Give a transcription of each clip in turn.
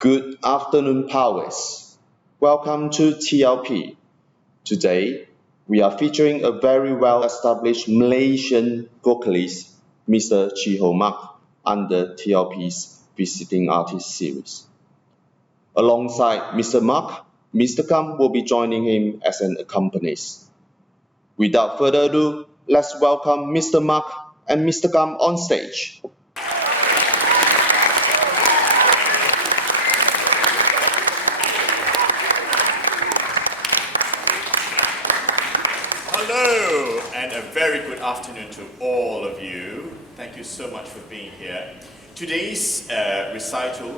Good afternoon, POWIIS. Welcome to TLP. Today, we are featuring a very well-established Malaysian vocalist, Mr. Chi Hoe Mak, under TLP's Visiting Artist series. Alongside Mr. Mak, Mr. Kam will be joining him as an accompanist. Without further ado, let's welcome Mr. Mak and Mr. Kam on stage. Hello, and a very good afternoon to all of you. Thank you so much for being here. Today's recital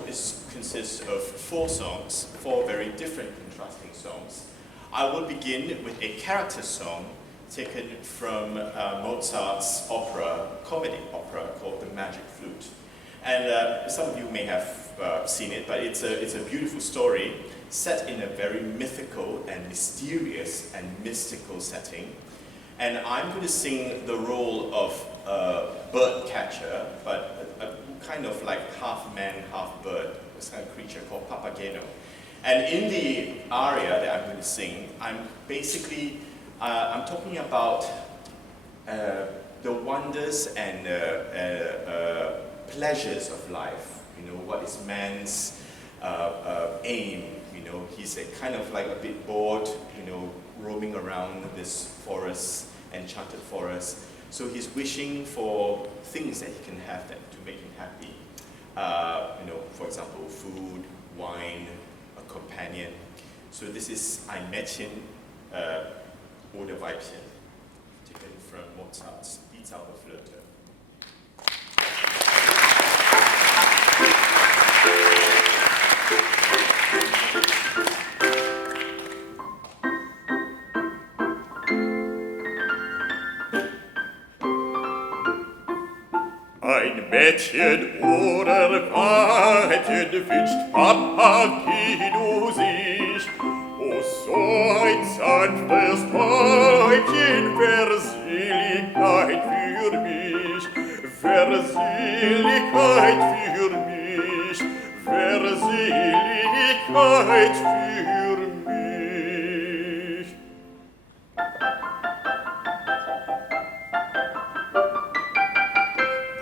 consists of four songs, four very different contrasting songs. I will begin with a character song taken from Mozart's comedy opera called The Magic Flute. And some of you may have seen it, but it's a beautiful story set in a very mythical and mysterious and mystical setting. And I'm going to sing the role of a bird catcher, but a kind of like half man, half bird, this kind of creature called Papageno. And in the aria that I'm going to sing, I'm talking about the wonders and pleasures of life. You know, what is man's aim? You know, he's kind of like a bit bored, you know, roaming around this forest, enchanted forest. So he's wishing for things that he can have that to make him happy. You know, for example, food, wine, a companion. So this is Ein Mädchen oder Weibchen, taken from Mozart's Die Zauberflöte. Ein Mädchen oder Weibchen wünscht Papageno sich. Oh, so ein sanftes Weibchen, Verseligkeit für mich, Verseligkeit für mich, Verseligkeit für mich.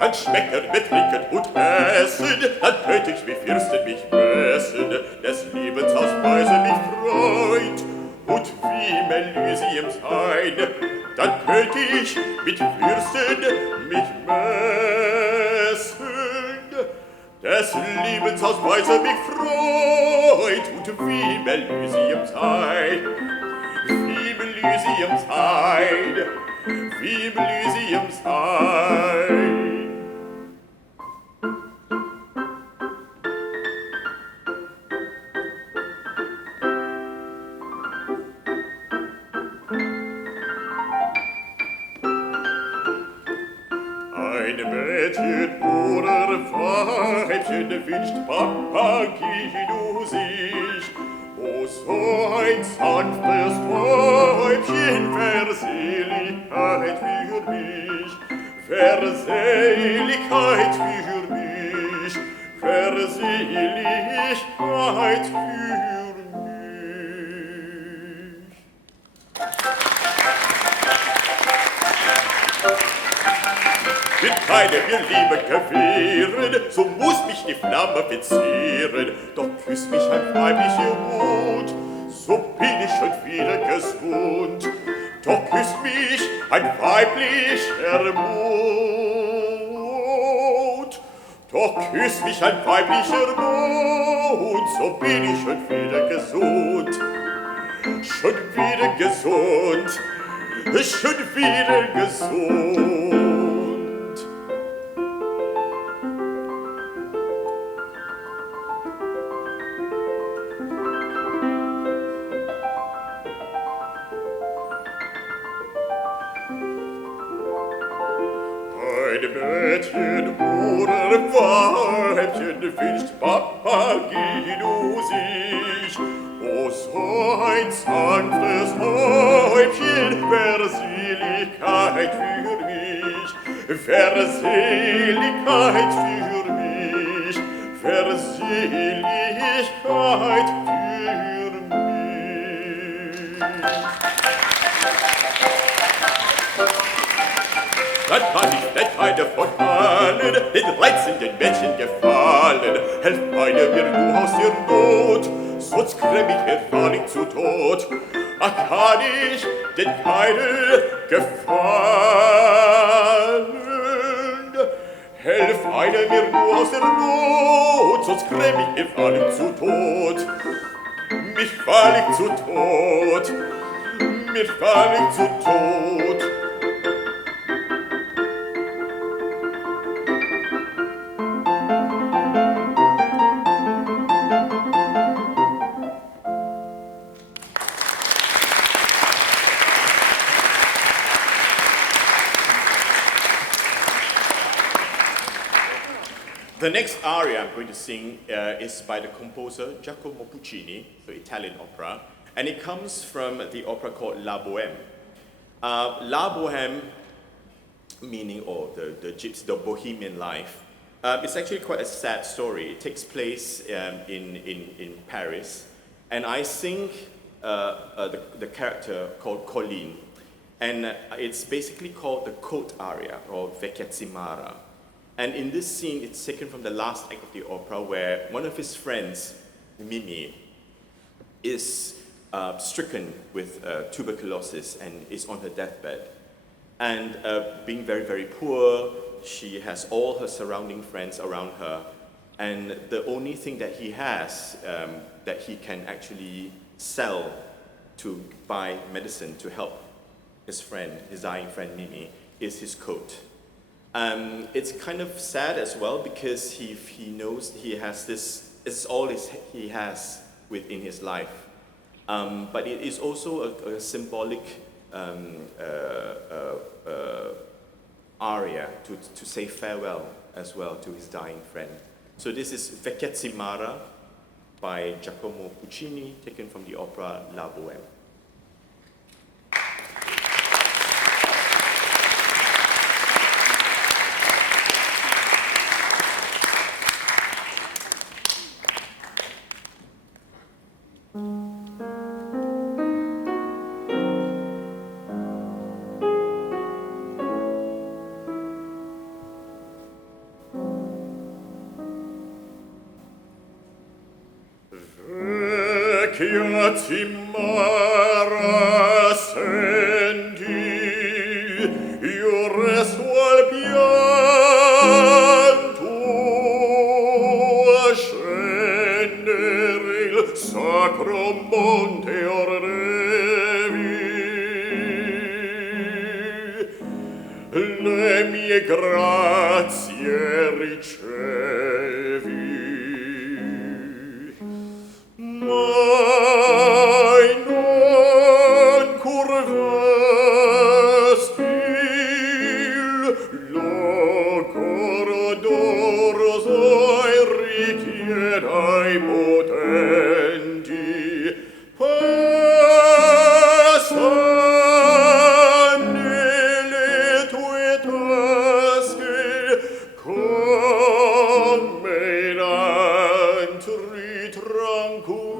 Dann schmecken, betrinken und essen, dann könnt ich wie Fürsten mich messen, des Lebensausweise mich freut und wie Elysium sein. Dann könnt ich mit Fürsten mich messen, des Lebensausweise mich freut und wie Elysium sein. Wie Elysium sein, wie Elysium sein. Ein Mädchen oder Weibchen wünscht Papageno sich. Oh, so ein sanftes Weibchen, Verseligkeit für mich, Verseligkeit für mich, Verseligkeit für mich. Bin keine mir Liebe gewähren, so muss mich die Flamme verzehren. Doch küsst mich ein weiblicher Mund, so bin ich schon wieder gesund. Doch küsst mich ein weiblicher Mund. Doch küsst mich ein weiblicher Mund, so bin ich schon wieder gesund. Schon wieder gesund, schon wieder gesund. Ein Mädchen oder Weibchen wünscht Papageno sich. Oh, so ein sanftes Weibchen, Verseligkeit für mich, Verseligkeit für mich, Verseligkeit Seligkeit für mich. Dann kann ich vielleicht keine von allen den reizenden Mädchen gefallen. Helft meine mir nur aus der Not, sonst kräm ich wahrlich zu Tod. Ach, kann ich denn keine gefallen? Helft eine mir nur aus der Not, sonst kräm ich wahrlich zu Tod. Mich wahrlich zu Tod, mich wahrlich zu Tod. The next aria I'm going to sing is by the composer Giacomo Puccini, the Italian opera, and it comes from the opera called La Boheme. La Boheme, meaning the Bohemian life, it's actually quite a sad story. It takes place in Paris, and I sing the character called Colline, and it's basically called the court aria or Vecchiazzimara. And in this scene, it's taken from the last act of the opera where one of his friends, Mimi, is stricken with tuberculosis and is on her deathbed. And being very, very poor, she has all her surrounding friends around her. And the only thing that he has that he can actually sell to buy medicine to help his friend, his dying friend Mimi, is his coat. It's kind of sad as well because he knows he has this, it's all he has within his life. But it is also a symbolic aria to say farewell as well to his dying friend. So this is Vecchiazzimara by Giacomo Puccini, taken from the opera La Boheme. Vecchiazzimara, senti, io resto al pianto a scendere il sacro monte orrevi. Le mie grazie ricevi. Mai non curvasti lo coro d'oroso e richiedai potenti. Passa nelle tue tasche come in antri tranquilli,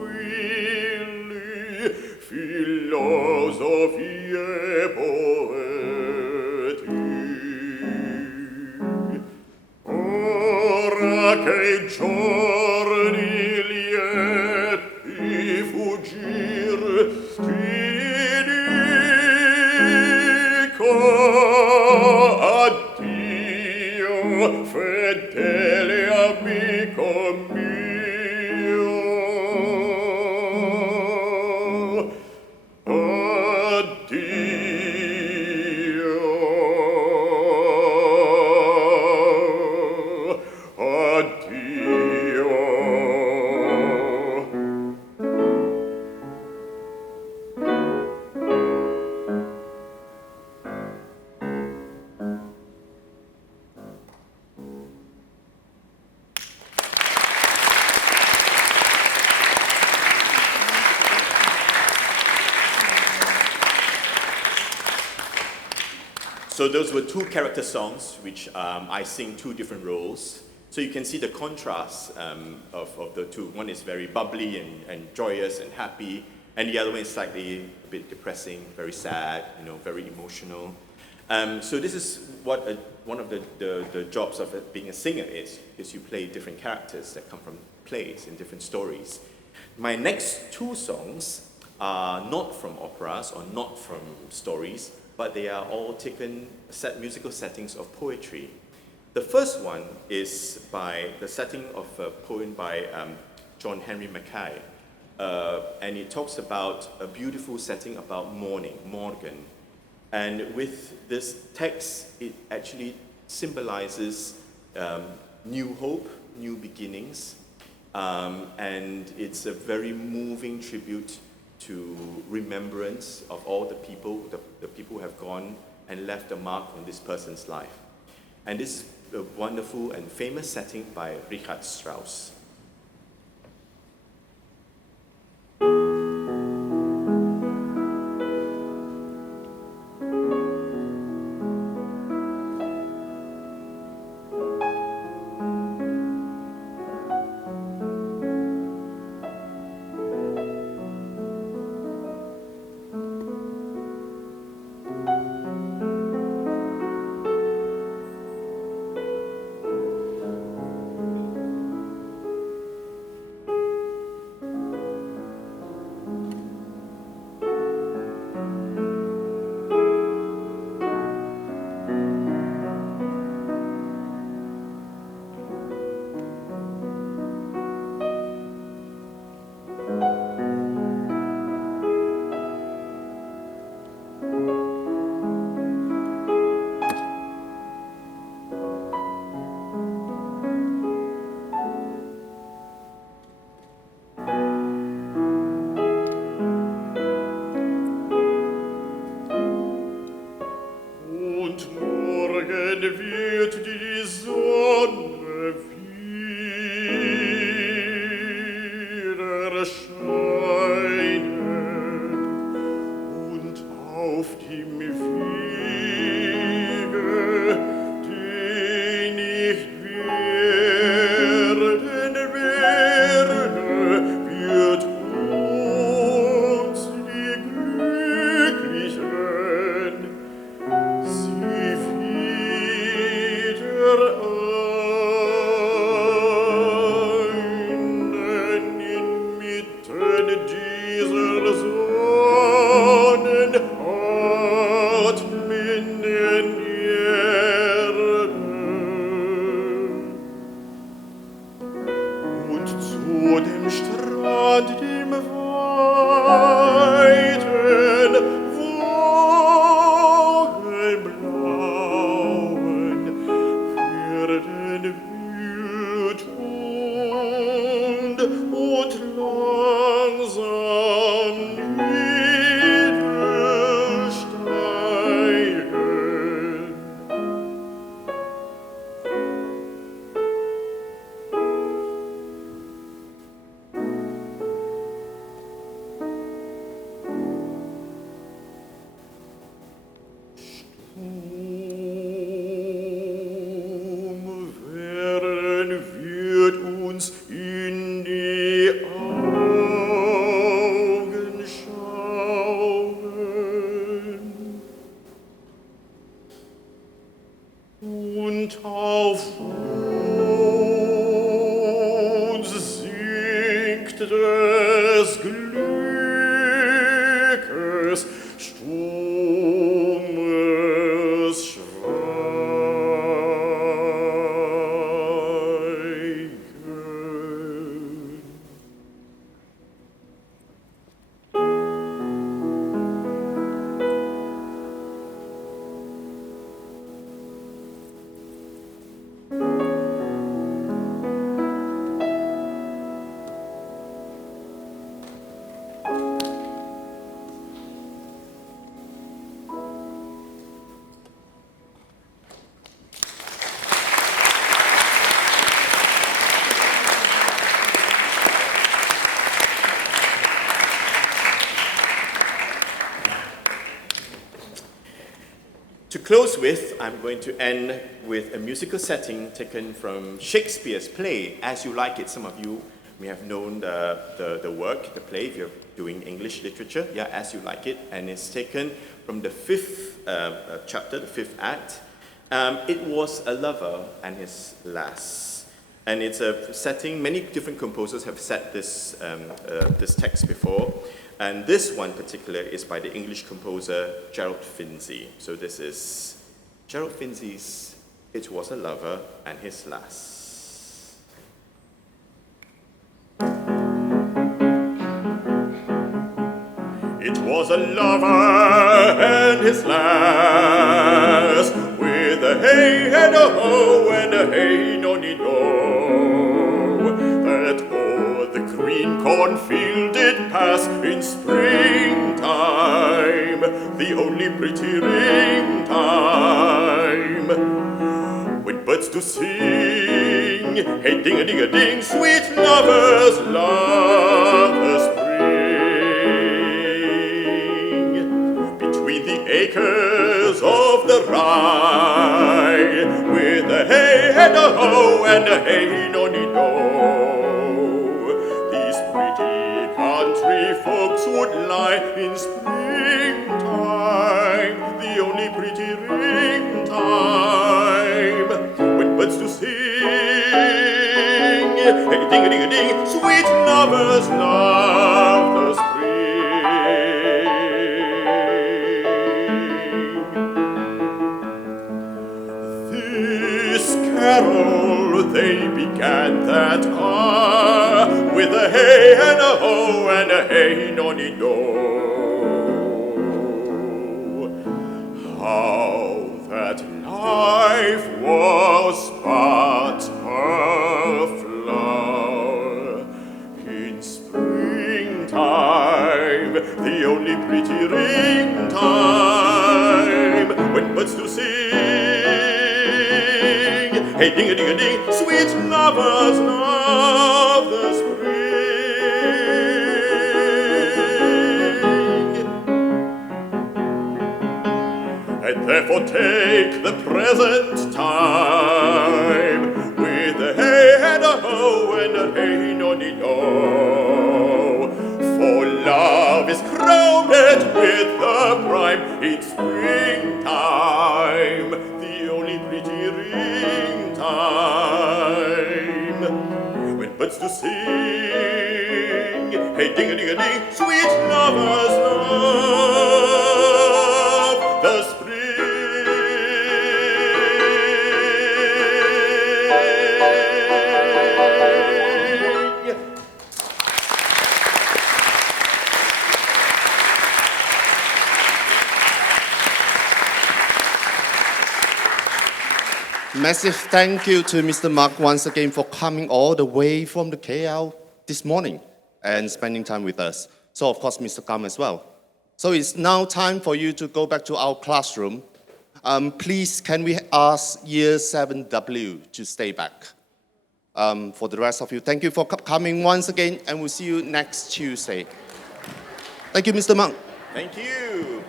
filosofi e poeti. Ora che i giorni lieti fuggir, ti dico addio, fedele amico mio. So those were two character songs, which I sing two different roles. So you can see the contrast of the two. One is very bubbly and joyous and happy, and the other one is slightly a bit depressing, very sad, very emotional. So this is what one of the jobs of being a singer is you play different characters that come from plays and different stories. My next two songs are not from operas or not from stories, but they are all taken musical settings of poetry. The first one is by the setting of a poem by John Henry Mackay, and it talks about a beautiful setting about mourning, morgen. And with this text, it actually symbolizes new hope, new beginnings, and it's a very moving tribute to remembrance of all the people who have gone and left a mark on this person's life. And this is a wonderful and famous setting by Richard Strauss. To close with, I'm going to end with a musical setting taken from Shakespeare's play, As You Like It. Some of you may have known the work, the play, if you're doing English literature, yeah, As You Like It, and it's taken from the fifth chapter, the fifth act. It was a lover and his lass. And it's a setting, many different composers have set this, this text before. And this one particular is by the English composer Gerald Finzi. So this is Gerald Finzi's It Was a Lover and His Lass. It was a lover and his lass, with a hey and a ho and a hey nonny no, that o'er the green cornfield did pass in springtime, the only pretty ring time, when birds do sing, hey ding-a-ding-a-ding, sweet lovers love the spring, between the acres of the rye, with a hey and a ho and a hey nonny no, these pretty country folks would lie in springtime, the only pretty ring time, when birds do sing, hey ding-a-ding-a-ding, sweet lovers love the spring. This carol they began that hour, with a hey and a ho and a hey nonny no. How that life was but a flower in springtime, the only pretty ring time, when birds do sing, hey ding-a-ding-a-ding, sweet lovers love the spring. And therefore take the present time, with a hey and a ho and a hey nonny no, for love is crowded with the prime in springtime, the only pretty ring time, when birds do sing, hey ding-a-ding-a-ding, sweet lovers love the spring. Massive thank you to Mr. Mak once again for coming all the way from the KL this morning and spending time with us. So of course, Mr. Kam as well. So it's now time for you to go back to our classroom. Please, can we ask Year 7W to stay back? For the rest of you, thank you for coming once again, and we'll see you next Tuesday. Thank you, Mr. Mak. Thank you.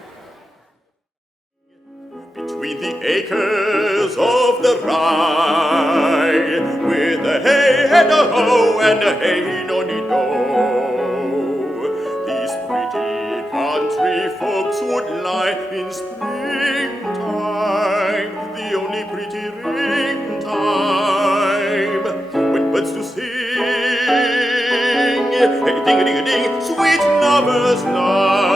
Between the acres of the rye, with a hey and a ho and a hey nonny no, these pretty country folks would lie in springtime, the only pretty ring time, when birds do sing, hey ding-a-ding-a-ding, sweet lovers lie.